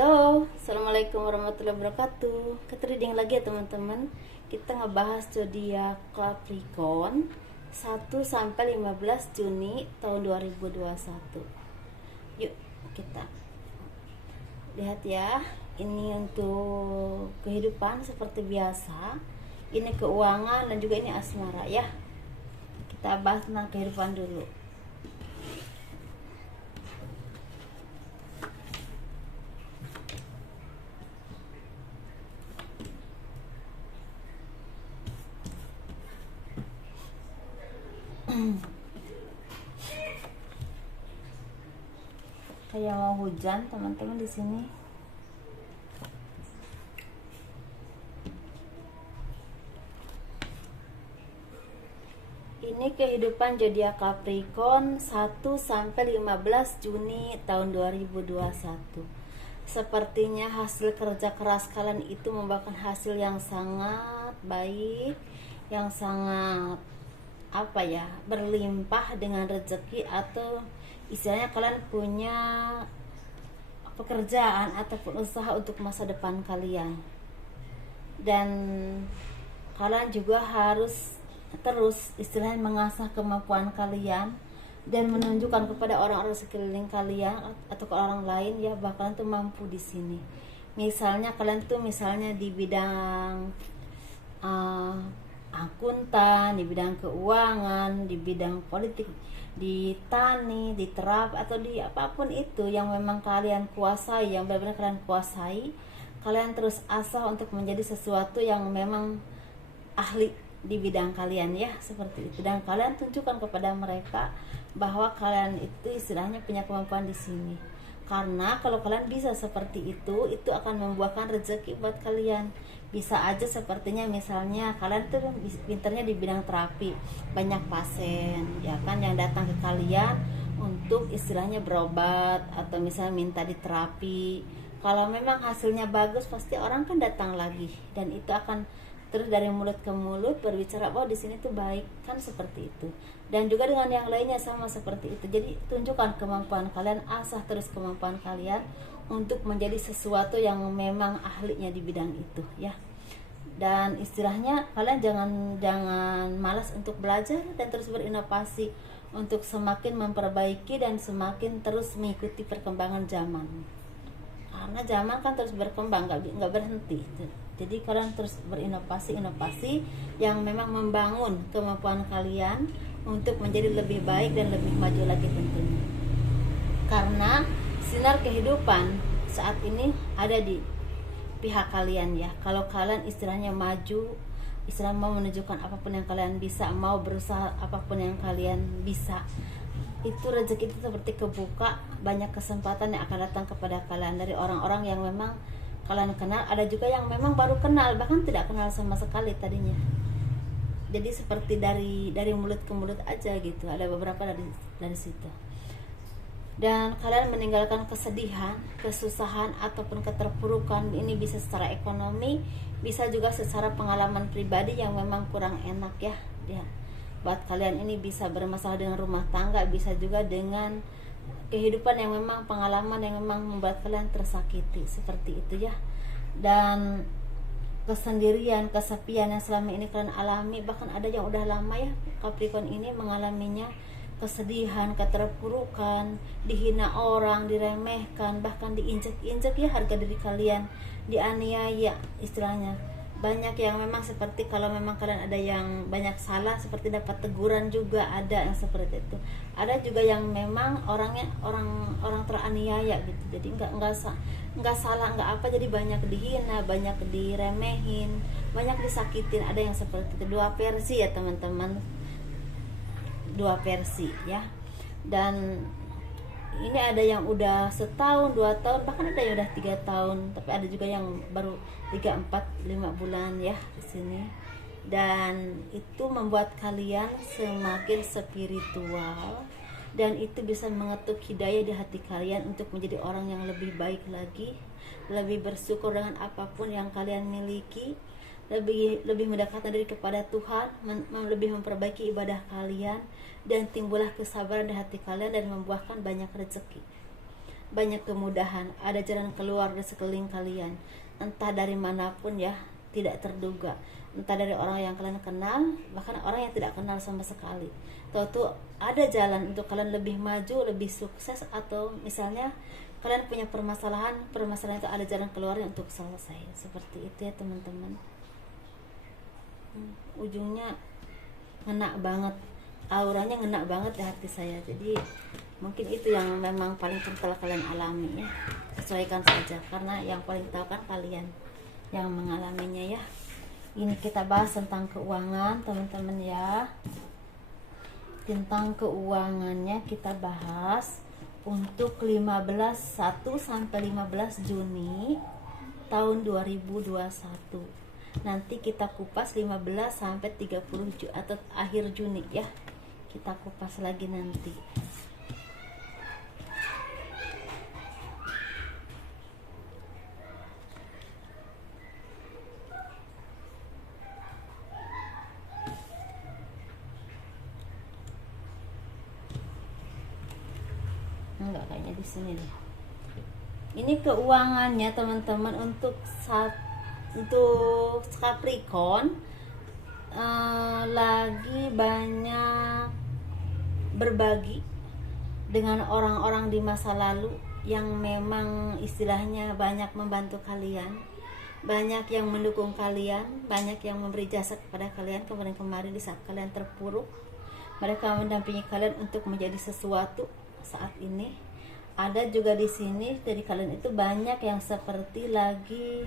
Halo, Assalamualaikum warahmatullahi wabarakatuh. Kita reading lagi ya teman-teman. Kita ngebahas zodiak Capricorn 1 sampai 15 Juni tahun 2021. Yuk, kita lihat ya. Ini untuk kehidupan seperti biasa. Ini keuangan dan juga ini asmara ya. Kita bahas tentang kehidupan dulu. Kayak mau hujan teman-teman di sini. Ini kehidupan zodiak Capricorn 1 sampai 15 Juni tahun 2021. Sepertinya hasil kerja keras kalian itu membuahkan hasil yang sangat baik, yang sangat berlimpah dengan rezeki, atau istilahnya kalian punya pekerjaan ataupun usaha untuk masa depan kalian. Dan kalian juga harus terus istilahnya mengasah kemampuan kalian dan menunjukkan kepada orang-orang sekeliling kalian atau ke orang lain ya bahwa kalian tuh mampu di sini. Misalnya kalian tuh misalnya di bidang akuntan, di bidang keuangan, di bidang politik, di tani, di terapi, atau di apapun itu yang memang kalian kuasai, yang benar-benar kalian kuasai, kalian terus asah untuk menjadi sesuatu yang memang ahli di bidang kalian ya, seperti itu. Dan kalian tunjukkan kepada mereka bahwa kalian itu istilahnya punya kemampuan di sini. Karena kalau kalian bisa seperti itu akan membuahkan rezeki buat kalian. Bisa aja sepertinya misalnya kalian tuh pinternya di bidang terapi, banyak pasien ya kan yang datang ke kalian untuk istilahnya berobat atau misalnya minta diterapi. Kalau memang hasilnya bagus pasti orang kan datang lagi, dan itu akan terus dari mulut ke mulut berbicara bahwa di sini tuh baik kan, seperti itu. Dan juga dengan yang lainnya sama seperti itu. Jadi tunjukkan kemampuan kalian, asah terus kemampuan kalian untuk menjadi sesuatu yang memang ahlinya di bidang itu ya. Dan istilahnya kalian jangan malas untuk belajar dan terus berinovasi untuk semakin memperbaiki dan semakin terus mengikuti perkembangan zaman. Karena zaman kan terus berkembang, nggak berhenti. Jadi kalian terus berinovasi yang memang membangun kemampuan kalian untuk menjadi lebih baik dan lebih maju lagi tentunya. Karena sinar kehidupan saat ini ada di pihak kalian ya. Kalau kalian istilahnya maju, istilah mau menunjukkan apapun yang kalian bisa, mau berusaha apapun yang kalian bisa, itu rezeki itu seperti kebuka, banyak kesempatan yang akan datang kepada kalian dari orang-orang yang memang kalian kenal. Ada juga yang memang baru kenal, bahkan tidak kenal sama sekali tadinya. Jadi seperti dari mulut ke mulut aja gitu. Ada beberapa dari situ. Dan kalian meninggalkan kesedihan, kesusahan ataupun keterpurukan. Ini bisa secara ekonomi, bisa juga secara pengalaman pribadi yang memang kurang enak ya. Buat kalian ini bisa bermasalah dengan rumah tangga, bisa juga dengan kehidupan yang memang pengalaman yang memang membuat kalian tersakiti, seperti itu ya. Dan kesendirian, kesepian yang selama ini kalian alami, bahkan ada yang udah lama ya Capricorn ini mengalaminya, kesedihan, keterpurukan, dihina orang, diremehkan, bahkan diinjak-injak ya harga diri kalian, dianiaya istilahnya. Banyak yang memang seperti kalau memang kalian ada yang banyak salah seperti dapat teguran juga, ada yang seperti itu. Ada juga yang memang orang teraniaya gitu. Jadi nggak salah nggak apa, jadi banyak dihina, banyak diremehin, banyak disakitin. Ada yang seperti itu. Dua versi ya teman-teman, dua versi ya. Dan ini ada yang udah setahun, 2 tahun, bahkan ada yang udah 3 tahun, tapi ada juga yang baru 3, 4, 5 bulan ya di sini. Dan itu membuat kalian semakin spiritual, dan itu bisa mengetuk hidayah di hati kalian untuk menjadi orang yang lebih baik lagi, lebih bersyukur dengan apapun yang kalian miliki, lebih mendekatkan diri kepada Tuhan, lebih memperbaiki ibadah kalian, dan timbullah kesabaran di hati kalian dan membuahkan banyak rezeki. banyak kemudahan, ada jalan keluar di sekeliling kalian, entah dari manapun ya, tidak terduga, entah dari orang yang kalian kenal, bahkan orang yang tidak kenal sama sekali. Tahu tuh ada jalan untuk kalian lebih maju, lebih sukses, atau misalnya kalian punya permasalahan itu ada jalan keluarnya untuk selesai. Seperti itu ya teman-teman. Ujungnya ngena banget, auranya ngena banget di hati saya. Jadi mungkin itu yang memang paling kental kalian alami ya. Sesuaikan saja, karena yang paling tahu kan kalian yang mengalaminya ya. Ini kita bahas tentang keuangan teman-teman ya. Tentang keuangannya kita bahas untuk 1 sampai 15 Juni tahun 2021. Nanti kita kupas 15 sampai 30 atau akhir Juni ya. Kita kupas lagi nanti. Enggak, kayaknya di sini deh. Ini keuangannya teman-teman untuk Capricorn, lagi banyak berbagi dengan orang-orang di masa lalu yang memang istilahnya banyak membantu kalian, banyak yang mendukung kalian, banyak yang memberi jasa kepada kalian kemarin di saat kalian terpuruk. Mereka mendampingi kalian untuk menjadi sesuatu saat ini. Ada juga di sini dari kalian itu banyak yang seperti lagi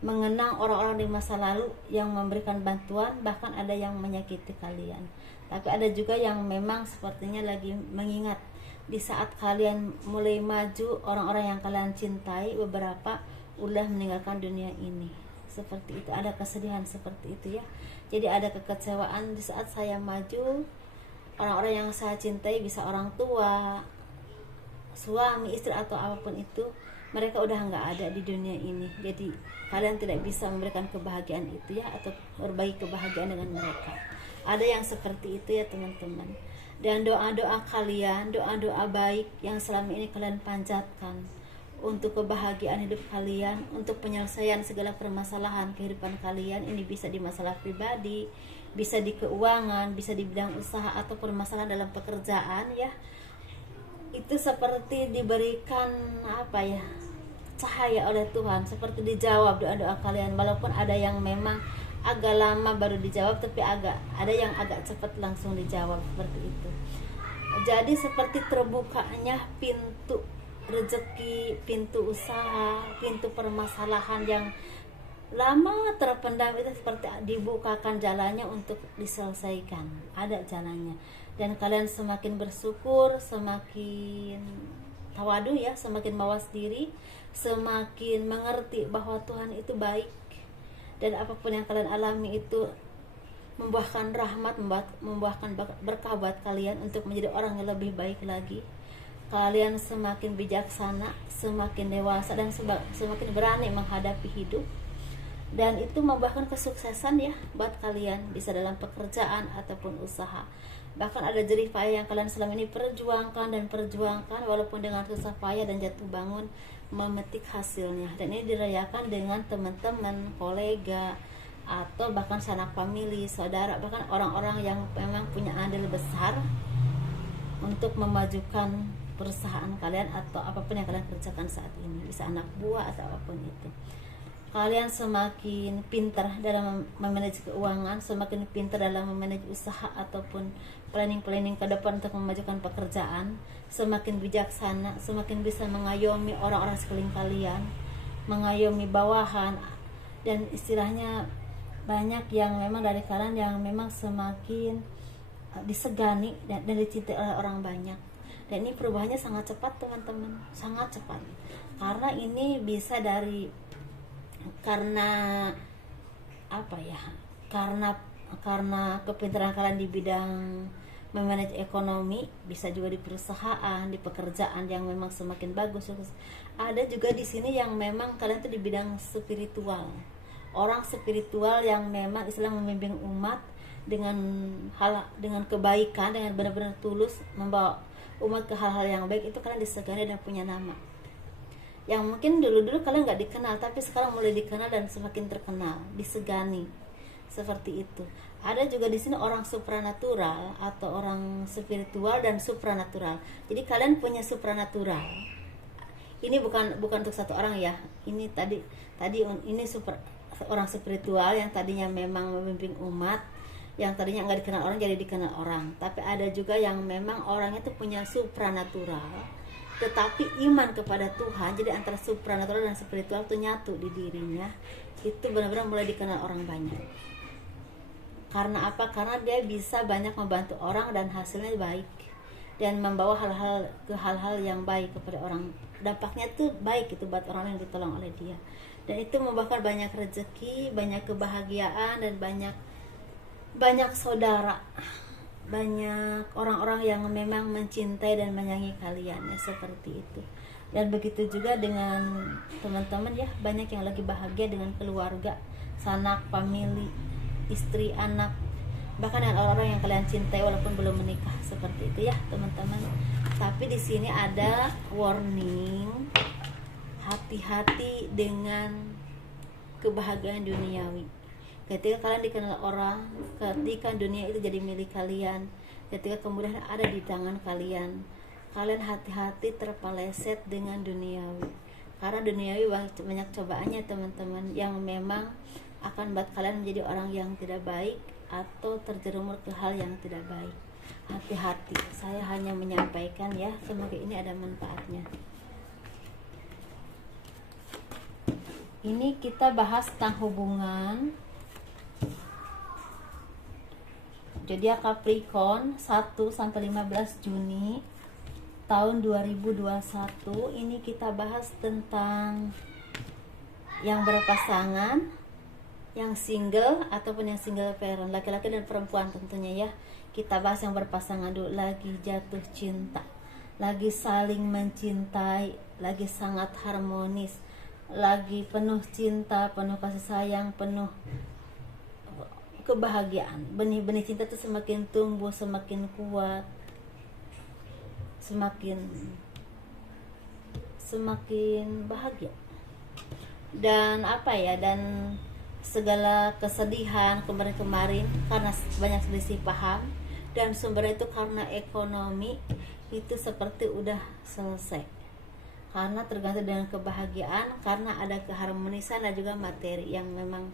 mengenang orang-orang di masa lalu yang memberikan bantuan, bahkan ada yang menyakiti kalian. Tapi ada juga yang memang sepertinya lagi mengingat di saat kalian mulai maju, orang-orang yang kalian cintai beberapa udah meninggalkan dunia ini. Seperti itu, ada kesedihan seperti itu ya. Jadi ada kekecewaan di saat saya maju, orang-orang yang saya cintai, bisa orang tua, suami, istri, atau apapun itu, mereka udah nggak ada di dunia ini. Jadi kalian tidak bisa memberikan kebahagiaan itu ya, atau berbagi kebahagiaan dengan mereka. Ada yang seperti itu ya teman-teman. Dan doa-doa kalian, doa-doa baik yang selama ini kalian panjatkan untuk kebahagiaan hidup kalian, untuk penyelesaian segala permasalahan kehidupan kalian, ini bisa di masalah pribadi, bisa di keuangan, bisa di bidang usaha, atau permasalahan dalam pekerjaan ya, itu seperti diberikan apa ya, cahaya oleh Tuhan, seperti dijawab doa-doa kalian. Walaupun ada yang memang agak lama baru dijawab, tapi ada yang agak cepat langsung dijawab, seperti itu. Jadi seperti terbukanya pintu rezeki, pintu usaha, pintu permasalahan yang lama terpendam itu seperti dibukakan jalannya untuk diselesaikan. Ada jalannya, dan kalian semakin bersyukur, semakin tawadu ya, semakin mawas diri, semakin mengerti bahwa Tuhan itu baik, dan apapun yang kalian alami itu membuahkan rahmat, membuahkan berkah buat kalian untuk menjadi orang yang lebih baik lagi. Kalian semakin bijaksana, semakin dewasa, dan semakin berani menghadapi hidup. Dan itu membuahkan kesuksesan ya buat kalian, bisa dalam pekerjaan ataupun usaha. Bahkan ada jerih payah yang kalian selama ini perjuangkan, walaupun dengan susah payah dan jatuh bangun, memetik hasilnya. Dan ini dirayakan dengan teman-teman, kolega, atau bahkan sanak famili, saudara, bahkan orang-orang yang memang punya andil besar untuk memajukan perusahaan kalian atau apapun yang kalian kerjakan saat ini, bisa anak buah atau apapun itu. Kalian semakin pintar dalam memanage keuangan, semakin pintar dalam memanage usaha ataupun planning ke depan untuk memajukan pekerjaan, semakin bijaksana, semakin bisa mengayomi orang-orang sekeliling kalian, mengayomi bawahan, dan istilahnya banyak yang memang dari kalian yang memang semakin disegani dan dicintai oleh orang banyak. Dan ini perubahannya sangat cepat teman-teman, sangat cepat, karena ini bisa karena apa ya, karena kepintaran kalian di bidang memanage ekonomi, bisa juga di perusahaan, di pekerjaan yang memang semakin bagus. Ada juga di sini yang memang kalian tuh di bidang spiritual, orang spiritual yang memang istilah membimbing umat dengan kebaikan, dengan benar-benar tulus umat ke hal-hal yang baik, itu kalian disegani dan punya nama. Yang mungkin dulu-dulu kalian nggak dikenal, tapi sekarang mulai dikenal dan semakin terkenal, disegani, seperti itu. Ada juga di sini orang supranatural atau orang spiritual dan supranatural. Jadi kalian punya supranatural. Ini bukan untuk satu orang ya. Ini tadi ini orang spiritual yang tadinya memang memimpin umat, yang tadinya nggak dikenal orang jadi dikenal orang. Tapi ada juga yang memang orangnya tuh punya supranatural, tetapi iman kepada Tuhan, jadi antara supranatural dan spiritual tuh nyatu di dirinya. Itu benar-benar mulai dikenal orang banyak. Karena apa? Karena dia bisa banyak membantu orang dan hasilnya baik, dan membawa hal-hal yang baik kepada orang. Dampaknya tuh baik itu buat orang yang ditolong oleh dia, dan itu membawakan banyak rezeki, banyak kebahagiaan, dan banyak saudara, banyak orang-orang yang memang mencintai dan menyayangi kalian ya, seperti itu. Dan begitu juga dengan teman-teman ya, banyak yang lagi bahagia dengan keluarga, sanak, famili, istri, anak, bahkan dengan orang-orang yang kalian cintai walaupun belum menikah, seperti itu ya teman-teman. Tapi di sini ada warning, hati-hati dengan kebahagiaan duniawi. Ketika kalian dikenal orang, ketika dunia itu jadi milik kalian, ketika kemudian ada di tangan kalian, kalian hati-hati terpeleset dengan duniawi. Karena duniawi banyak cobaannya teman-teman, yang memang akan buat kalian menjadi orang yang tidak baik atau terjerumus ke hal yang tidak baik. Hati-hati, saya hanya menyampaikan ya, semoga ini ada manfaatnya. Ini kita bahas tentang hubungan zodiak Capricorn 1 sampai 15 Juni tahun 2021. Ini kita bahas tentang yang berpasangan, yang single ataupun yang single parent, laki-laki dan perempuan tentunya ya. Kita bahas yang berpasangan dulu, lagi jatuh cinta, lagi saling mencintai, lagi sangat harmonis, lagi penuh cinta, penuh kasih sayang, penuh kebahagiaan. Benih-benih cinta itu semakin tumbuh, semakin kuat, semakin bahagia. Dan apa ya, dan segala kesedihan kemarin-kemarin karena banyak selisih paham, dan sumbernya itu karena ekonomi, itu seperti udah selesai. Karena tergantung dengan kebahagiaan, karena ada keharmonisan dan juga materi yang memang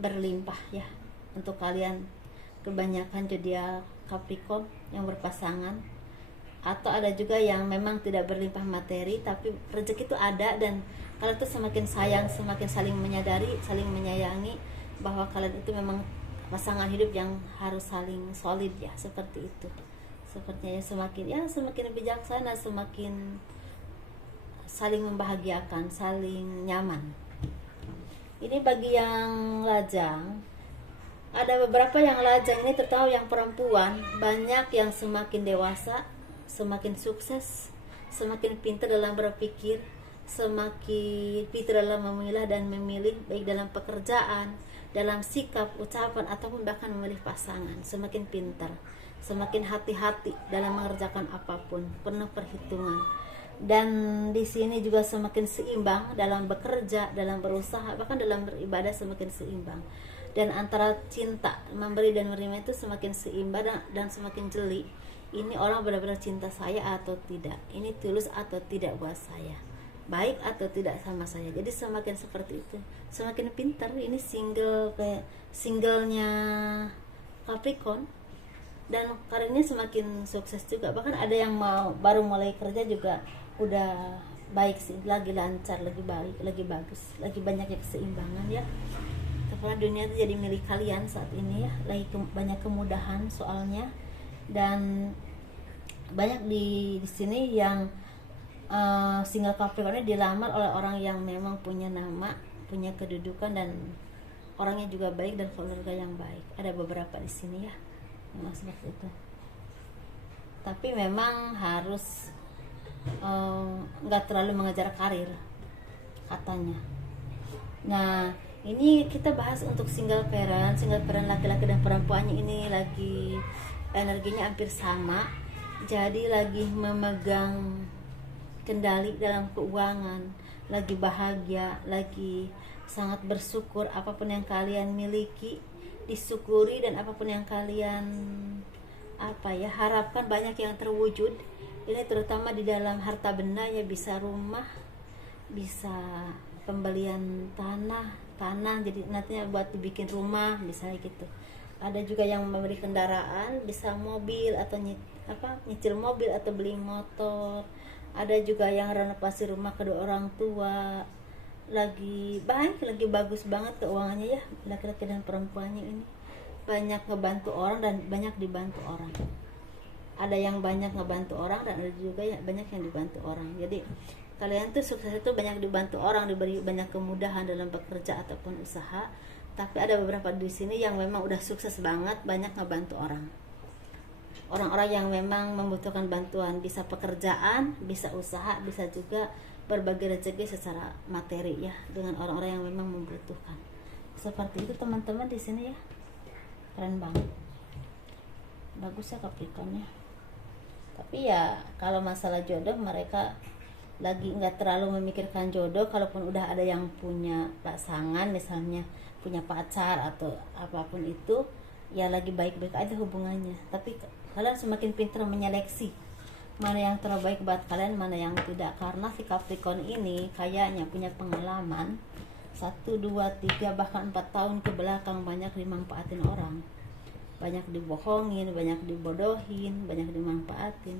berlimpah ya. Untuk kalian kebanyakan zodiak Capricorn yang berpasangan, atau ada juga yang memang tidak berlimpah materi tapi rezeki itu ada, dan kalian itu semakin sayang, semakin saling menyadari, saling menyayangi bahwa kalian itu memang pasangan hidup yang harus saling solid ya, seperti itu. Sepertinya semakin bijaksana, semakin saling membahagiakan, saling nyaman. Ini bagi yang lajang. Ada beberapa yang lajang ini, terutama yang perempuan, banyak yang semakin dewasa, semakin sukses, semakin pintar dalam berpikir, semakin pintar dalam memilah dan memilih, baik dalam pekerjaan, dalam sikap, ucapan, ataupun bahkan memilih pasangan. Semakin pintar, semakin hati-hati dalam mengerjakan apapun, penuh perhitungan. Dan di sini juga semakin seimbang dalam bekerja, dalam berusaha, bahkan dalam beribadah semakin seimbang. Dan antara cinta, memberi dan menerima itu semakin seimbang dan semakin jeli. Ini orang benar-benar cinta saya atau tidak, ini tulus atau tidak buat saya, baik atau tidak sama saya. Jadi semakin seperti itu, semakin pintar. Ini singlenya Capricorn, dan karirnya semakin sukses juga. Bahkan ada yang baru mulai kerja juga udah baik sih, lagi lancar, lagi baik, lagi bagus, lagi banyaknya keseimbangan ya. Karena dunia itu jadi milik kalian saat ini ya, lagi banyak kemudahan soalnya. Dan banyak di sini yang single Capricorn ini dilamar oleh orang yang memang punya nama, punya kedudukan, dan orangnya juga baik dan keluarga yang baik. Ada beberapa di sini ya, memang seperti itu. Tapi memang harus nggak terlalu mengejar karir katanya. Nah, ini kita bahas untuk single parent laki-laki dan perempuannya ini lagi energinya hampir sama. jadi lagi memegang kendali dalam keuangan, lagi bahagia, lagi sangat bersyukur. Apapun yang kalian miliki disyukuri, dan apapun yang kalian harapkan banyak yang terwujud. Ini terutama di dalam harta benda ya, bisa rumah, bisa pembelian tanah jadi nantinya buat dibikin rumah misalnya gitu. Ada juga yang memberi kendaraan, bisa mobil atau nyicil mobil atau beli motor. Ada juga yang renovasi rumah kedua orang tua. Lagi baik, lagi bagus banget keuangannya ya, laki-laki dan perempuannya ini banyak ngebantu orang dan banyak dibantu orang. Ada yang banyak ngebantu orang dan ada juga yang banyak yang dibantu orang. Jadi kalian tuh sukses itu banyak dibantu orang, diberi banyak kemudahan dalam bekerja ataupun usaha. Tapi ada beberapa di sini yang memang udah sukses banget, banyak ngebantu orang. Orang-orang yang memang membutuhkan bantuan, bisa pekerjaan, bisa usaha, bisa juga berbagi rezeki secara materi ya, dengan orang-orang yang memang membutuhkan. Seperti itu teman-teman di sini ya. Keren banget. Bagus ya Capricornnya. Tapi ya kalau masalah jodoh, mereka lagi nggak terlalu memikirkan jodoh. Kalaupun udah ada yang punya pasangan, misalnya punya pacar atau apapun itu, ya lagi baik-baik aja hubungannya. Tapi kalian semakin pintar menyeleksi mana yang terbaik buat kalian, mana yang tidak. Karena si Capricorn ini kayaknya punya pengalaman 1, 2, 3 bahkan 4 tahun ke belakang banyak dimanfaatin orang, banyak dibohongin, banyak dibodohin, banyak dimanfaatin,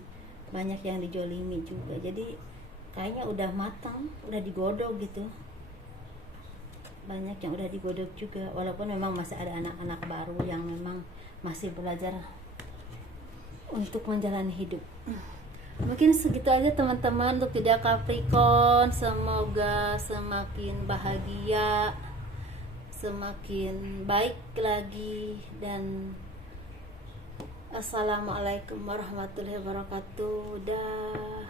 banyak yang dijolimi juga. Jadi kayaknya udah matang, udah digodok gitu. Banyak yang udah digodok juga, walaupun memang masih ada anak-anak baru yang memang masih belajar untuk menjalani hidup. Mungkin segitu aja teman-teman untuk video Capricorn. Semoga semakin bahagia, semakin baik lagi, dan assalamualaikum warahmatullahi wabarakatuh. Dah.